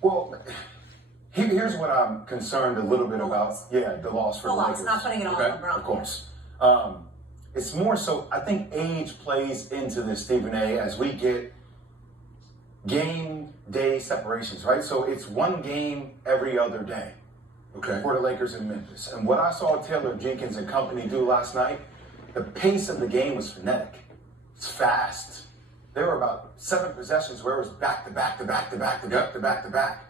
Well, here's what I'm concerned a little bit about. Loss. Yeah, the loss for The the loss, Lakers. not putting it all on LeBron. Of course. It's more so, I think age plays into this, Stephen A., as we get game day separations, right? So it's one game every other day for the Lakers in Memphis. And what I saw Taylor Jenkins and company do last night, the pace of the game was frenetic. It's fast. There were about 7 possessions where it was back to back to back to back to back to back to back.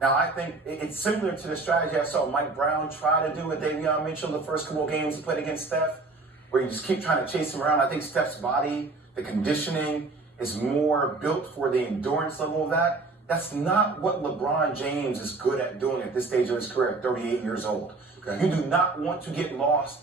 Now, I think it's similar to the strategy I saw Mike Brown try to do with Davion Mitchell the first couple of games he played against Steph, where you just keep trying to chase him around. I think Steph's body, the conditioning, is more built for the endurance level of that. That's not what LeBron James is good at doing at this stage of his career at 38 years old. You do not want to get lost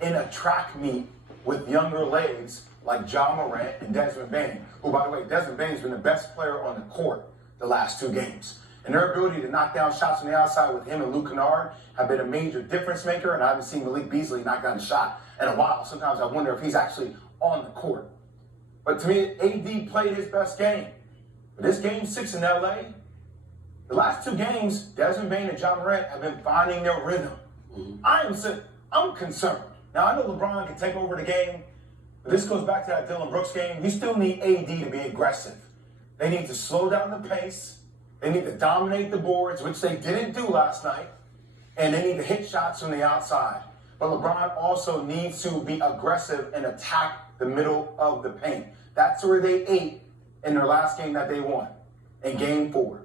in a track meet with younger legs like Ja Morant and Desmond Bain, who, by the way, Desmond Bain's been the best player on the court the last 2 games. And their ability to knock down shots from the outside with him and Luke Kennard have been a major difference maker, and I haven't seen Malik Beasley knock down a shot in a while. Sometimes I wonder if he's actually on the court. But to me, AD played his best game. But this game 6 in LA, the last 2 games, Desmond Bain and Ja Morant have been finding their rhythm. I'm concerned. Now, I know LeBron can take over the game, but this goes back to that Dylan Brooks game. You still need AD to be aggressive. They need to slow down the pace. They need to dominate the boards, which they didn't do last night. And they need to hit shots from the outside. But LeBron also needs to be aggressive and attack the middle of the paint. That's where they ate in their last game that they won, in Game 4.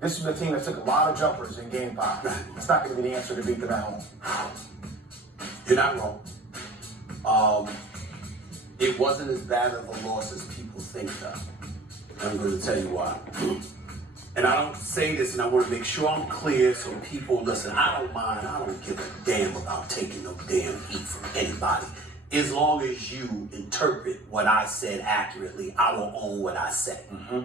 This was a team that took a lot of jumpers in Game 5. It's not going to be the answer to beat them at home. You're not wrong. It wasn't as bad of a loss as people think, though. I'm going to tell you why. And I don't say this, and I want to make sure I'm clear so people listen. I don't mind. I don't give a damn about taking no damn heat from anybody. As long as you interpret what I said accurately, I will own what I say.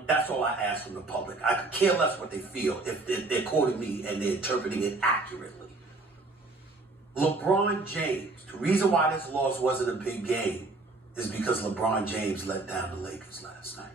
That's all I ask from the public. I could care less what they feel if they're quoting me and they're interpreting it accurately. LeBron James, the reason why this loss wasn't a big game is because LeBron James let down the Lakers last night.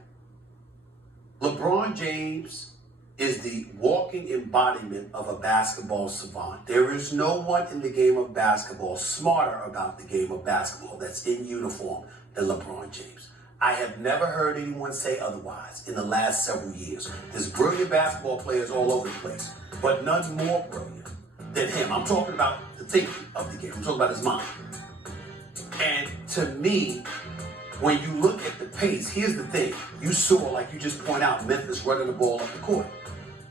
LeBron James is the walking embodiment of a basketball savant. There is no one in the game of basketball smarter about the game of basketball that's in uniform than LeBron James. I have never heard anyone say otherwise in the last several years. There's brilliant basketball players all over the place, but none more brilliant than him. I'm talking about the thinking of the game. I'm talking about his mind. And to me, when you look at the pace, here's the thing. You saw, like you just point out, Memphis running the ball up the court.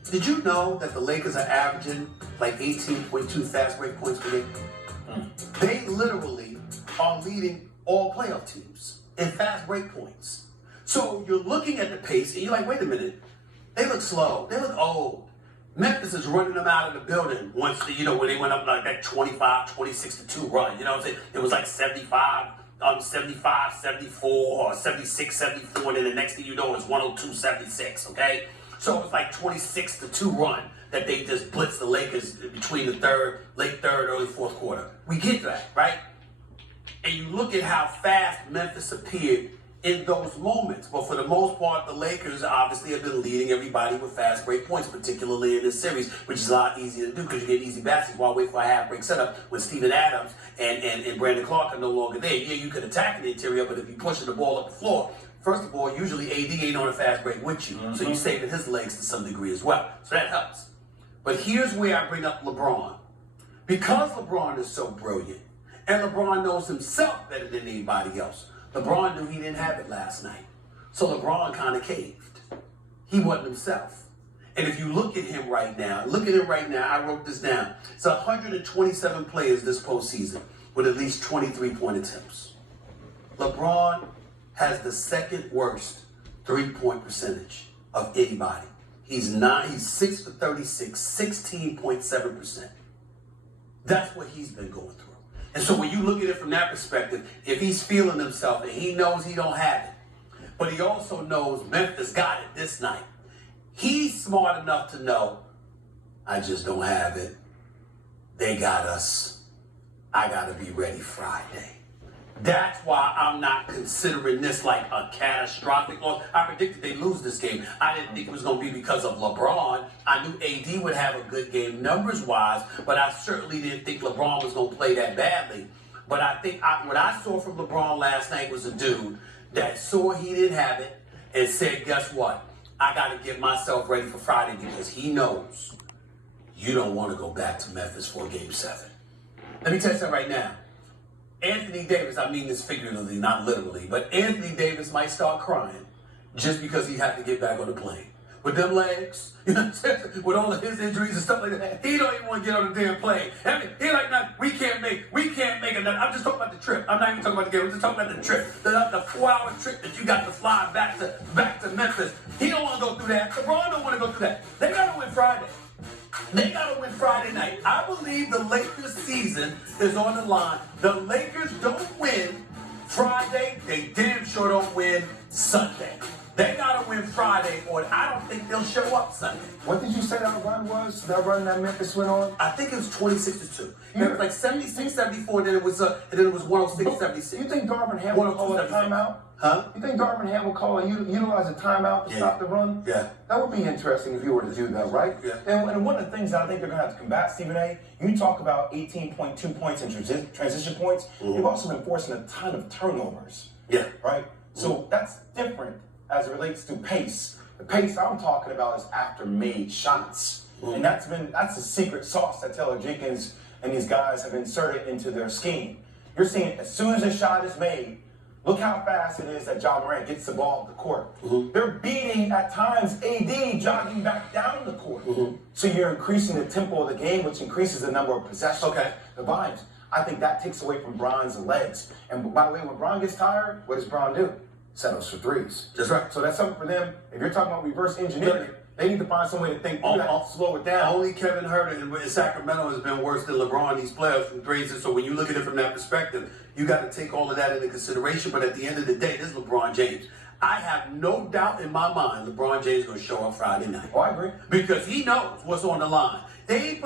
Did you know that the Lakers are averaging like 18.2 fast break points per game? They literally are leading all playoff teams in fast break points. So you're looking at the pace and you're like, wait a minute, they look slow, they look old. Memphis is running them out of the building once, when they went up like that 26-2 run. You know what I'm saying? It was like 75, 74, or 76, 74, and then the next thing you know, it's 102, 76, okay? So it was like 26-2 run that they just blitzed the Lakers between the late third, early fourth quarter. We get that, right? And you look at how fast Memphis appeared in those moments. But for the most part, the Lakers obviously have been leading everybody with fast break points, particularly in this series, which is a lot easier to do because you get easy baskets while waiting for a half break setup when Steven Adams and Brandon Clark are no longer there. Yeah, you can attack in the interior, but if you're pushing the ball up the floor, first of all, usually AD ain't on a fast break with you, so you're saving his legs to some degree as well. So that helps. But here's where I bring up LeBron. Because LeBron is so brilliant, and LeBron knows himself better than anybody else, LeBron knew he didn't have it last night. So LeBron kind of caved. He wasn't himself. And if you look at him right now, I wrote this down. It's 127 players this postseason with at least 23-point attempts. LeBron has the second worst three-point percentage of anybody. He's 6 for 36, 16.7%. That's what he's been going through. And so when you look at it from that perspective, if he's feeling himself and he knows he don't have it, but he also knows Memphis got it this night, he's smart enough to know, I just don't have it. They got us. I got to be ready Friday. That's why I'm not considering this like a catastrophic loss. I predicted they'd lose this game. I didn't think it was going to be because of LeBron. I knew AD would have a good game numbers-wise, but I certainly didn't think LeBron was going to play that badly. But I think what I saw from LeBron last night was a dude that saw he didn't have it and said, guess what? I got to get myself ready for Friday because he knows you don't want to go back to Memphis for Game 7. Let me tell you something right now. Anthony Davis, I mean this figuratively, not literally, but Anthony Davis might start crying just because he had to get back on the plane. With them legs, you know what I'm saying? With all of his injuries and stuff like that, he don't even want to get on the damn plane. I mean, he like, nah, we can't make another. I'm just talking about the trip. I'm not even talking about the game. I'm just talking about the trip. The 4-hour trip that you got to fly back to Memphis. He don't want to go through that. LeBron don't want to go through that. They got to win Friday. They got to win Friday night. I believe the Lakers season is on the line. The Lakers don't win Friday. They damn sure don't win Sunday. They got to win Friday, or I don't think they'll show up Sunday. What did you say that run was? That run that Memphis went on? I think it was 26-2. It was like 76-74, and then it was 106-76. You think Darvin Ham will call a timeout? Huh? You think Darvin Ham will call and utilize a timeout to stop the run? Yeah. That would be interesting if you were to do that, right? Yeah. And one of the things that I think they're going to have to combat, Stephen A., you talk about 18.2 points in transition points. You've also been forcing a ton of turnovers. Yeah. Right? So that's different as it relates to pace. The pace I'm talking about is after made shots. And that's the secret sauce that Taylor Jenkins and these guys have inserted into their scheme. You're seeing as soon as a shot is made, look how fast it is that Ja Morant gets the ball up the court. They're beating, at times, AD jogging back down the court. So you're increasing the tempo of the game, which increases the number of possessions, the volumes. I think that takes away from Bron's legs. And by the way, when Bron gets tired, what does Bron do? Settles for threes. That's right. So that's something for them. If you're talking about reverse engineering, they need to find some way to think, slow it down. Only Kevin Herter in Sacramento has been worse than LeBron these playoffs from threes. And so when you look at it from that perspective, you got to take all of that into consideration. But at the end of the day, this is LeBron James. I have no doubt in my mind LeBron James is going to show up Friday night. Oh, I agree. Because he knows what's on the line. They're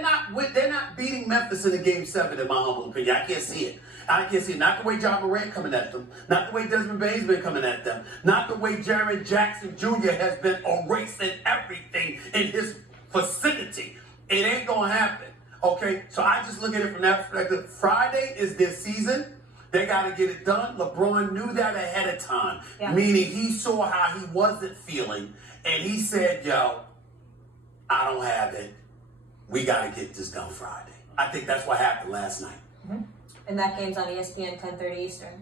not beating Memphis in a Game 7, in my humble opinion. I can't see it. I can't see it. Not the way Ja Morant coming at them. Not the way Desmond Bane's been coming at them. Not the way Jaren Jackson Jr. has been erasing everything in his vicinity. It ain't going to happen. Okay? So I just look at it from that perspective. Friday is their season. They got to get it done. LeBron knew that ahead of time. Yeah. Meaning he saw how he wasn't feeling. And he said, yo, I don't have it. We got to get this done Friday. I think that's what happened last night. And that game's on ESPN 10:30 Eastern.